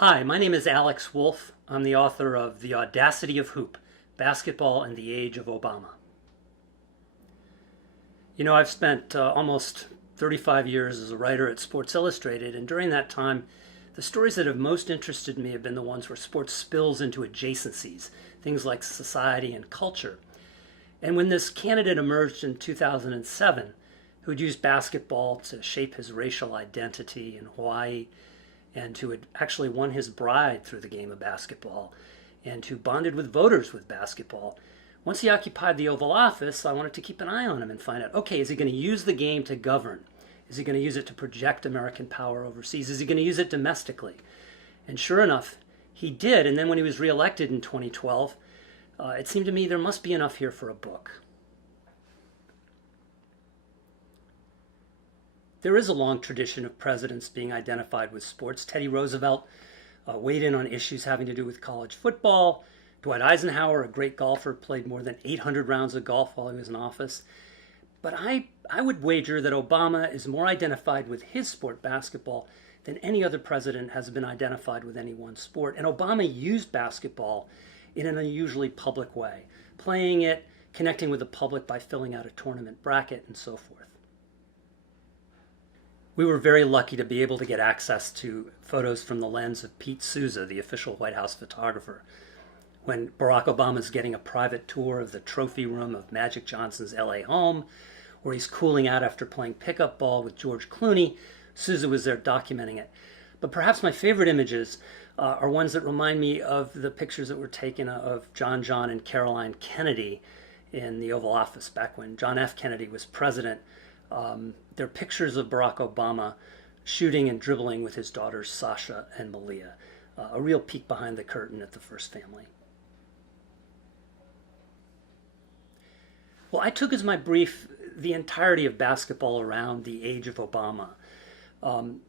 Hi, my name is Alex Wolff. I'm the author of The Audacity of Hoop, Basketball in the Age of Obama. You know, I've spent almost 35 years as a writer at Sports Illustrated, and during that time, the stories that have most interested me have been the ones where sports spills into adjacencies, things like society and culture. And when this candidate emerged in 2007, who'd used basketball to shape his racial identity in Hawaii, and who had actually won his bride through the game of basketball, and who bonded with voters with basketball. Once he occupied the Oval Office, I wanted to keep an eye on him and find out, okay, is he going to use the game to govern? Is he going to use it to project American power overseas? Is he going to use it domestically? And sure enough, he did. And then when he was reelected in 2012, it seemed to me there must be enough here for a book. There is a long tradition of presidents being identified with sports. Teddy Roosevelt weighed in on issues having to do with college football. Dwight Eisenhower, a great golfer, played more than 800 rounds of golf while he was in office. But I would wager that Obama is more identified with his sport, basketball, than any other president has been identified with any one sport. And Obama used basketball in an unusually public way, playing it, connecting with the public by filling out a tournament bracket, and so forth. We were very lucky to be able to get access to photos from the lens of Pete Souza, the official White House photographer, when Barack Obama's getting a private tour of the trophy room of Magic Johnson's LA home, or he's cooling out after playing pickup ball with George Clooney. Souza was there documenting it. But perhaps my favorite images are ones that remind me of the pictures that were taken of John and Caroline Kennedy in the Oval Office back when John F. Kennedy was president. They're pictures of Barack Obama shooting and dribbling with his daughters Sasha and Malia. A real peek behind the curtain at the first family. Well, I took as my brief the entirety of basketball around the age of Obama.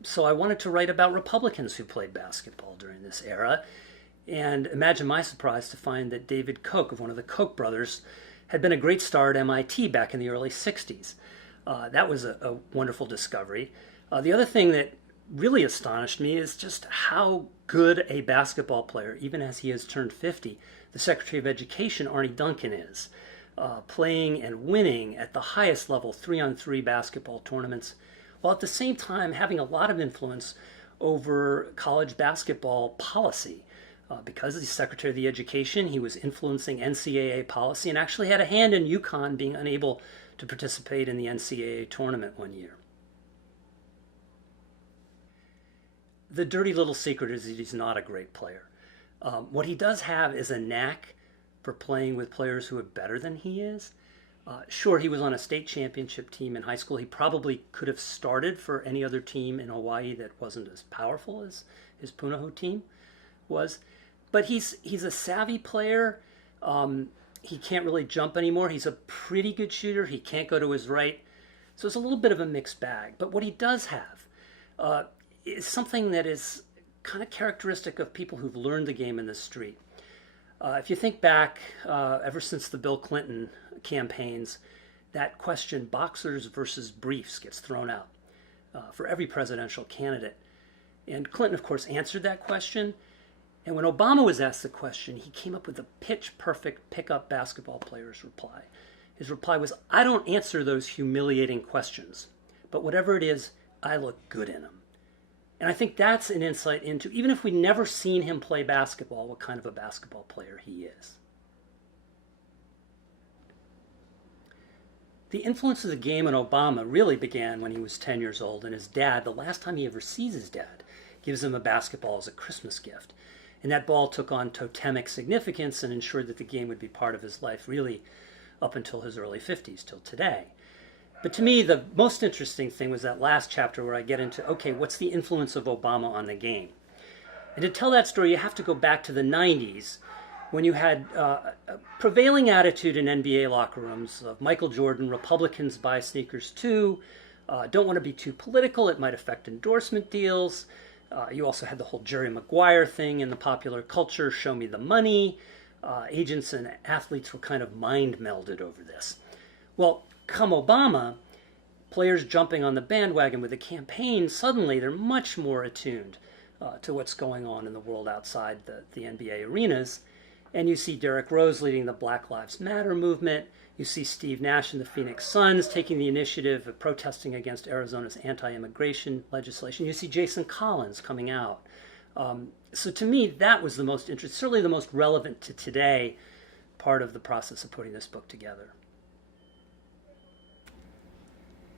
So I wanted to write about Republicans who played basketball during this era. And imagine my surprise to find that David Koch, of one of the Koch brothers, had been a great star at MIT back in the early 60s. That was a wonderful discovery. The other thing that really astonished me is just how good a basketball player, even as he has turned 50, the Secretary of Education, Arne Duncan, is. Playing and winning at the highest level 3-on-3 basketball tournaments, while at the same time having a lot of influence over college basketball policy. Because he's Secretary of the Education, he was influencing NCAA policy and actually had a hand in UConn being unable to participate in the NCAA tournament one year. The dirty little secret is that he's not a great player. What he does have is a knack for playing with players who are better than he is. Sure, he was on a state championship team in high school. He probably could have started for any other team in Hawaii that wasn't as powerful as his Punahou team was. But he's a savvy player. He can't really jump anymore. He's a pretty good shooter. He can't go to his right. So it's a little bit of a mixed bag. But what he does have is something that is kind of characteristic of people who've learned the game in the street. If you think back, ever since the Bill Clinton campaigns, that question, boxers versus briefs, gets thrown out for every presidential candidate. And Clinton, of course, answered that question. And when Obama was asked the question, he came up with a pitch-perfect pickup basketball player's reply. His reply was, I don't answer those humiliating questions, but whatever it is, I look good in them. And I think that's an insight into, even if we'd never seen him play basketball, what kind of a basketball player he is. The influence of the game on Obama really began when he was 10 years old, and his dad, the last time he ever sees his dad, gives him a basketball as a Christmas gift. And that ball took on totemic significance and ensured that the game would be part of his life really up until his early 50s, till today. But to me, the most interesting thing was that last chapter where I get into, okay, what's the influence of Obama on the game? And to tell that story, you have to go back to the 90s when you had a prevailing attitude in NBA locker rooms of Michael Jordan, Republicans buy sneakers too, don't want to be too political, it might affect endorsement deals. You also had the whole Jerry Maguire thing in the popular culture, show me the money. Agents and athletes were kind of mind melded over this. Well, come Obama, players jumping on the bandwagon with the campaign, suddenly they're much more attuned to what's going on in the world outside the NBA arenas. And you see Derrick Rose leading the Black Lives Matter movement. You see Steve Nash and the Phoenix Suns taking the initiative of protesting against Arizona's anti-immigration legislation. You see Jason Collins coming out. So to me, that was the most interesting, certainly the most relevant to today part of the process of putting this book together.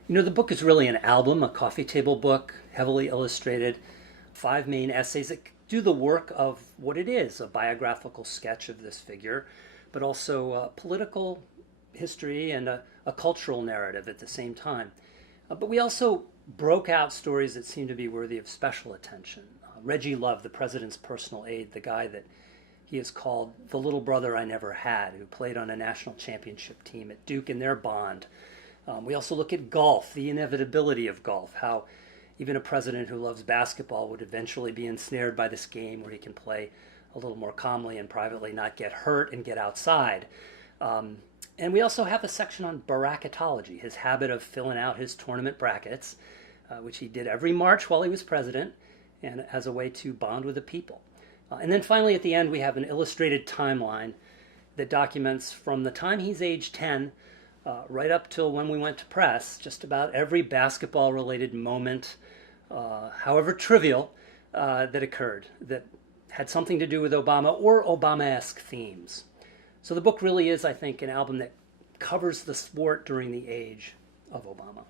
You know, the book is really an album, a coffee table book, heavily illustrated, 5 main essays that do the work of what it is, a biographical sketch of this figure, but also a political history and a cultural narrative at the same time. But we also broke out stories that seem to be worthy of special attention. Reggie Love, the president's personal aide, the guy that he has called the little brother I never had, who played on a national championship team at Duke in their bond. We also look at golf, the inevitability of golf, how even a president who loves basketball would eventually be ensnared by this game where he can play a little more calmly and privately, not get hurt and get outside. And we also have a section on bracketology, his habit of filling out his tournament brackets, which he did every March while he was president, and as a way to bond with the people. And then finally at the end we have an illustrated timeline that documents from the time he's age 10 right up till when we went to press, just about every basketball-related moment, however trivial, that occurred, that had something to do with Obama or Obama-esque themes. So the book really is, I think, an album that covers the sport during the age of Obama.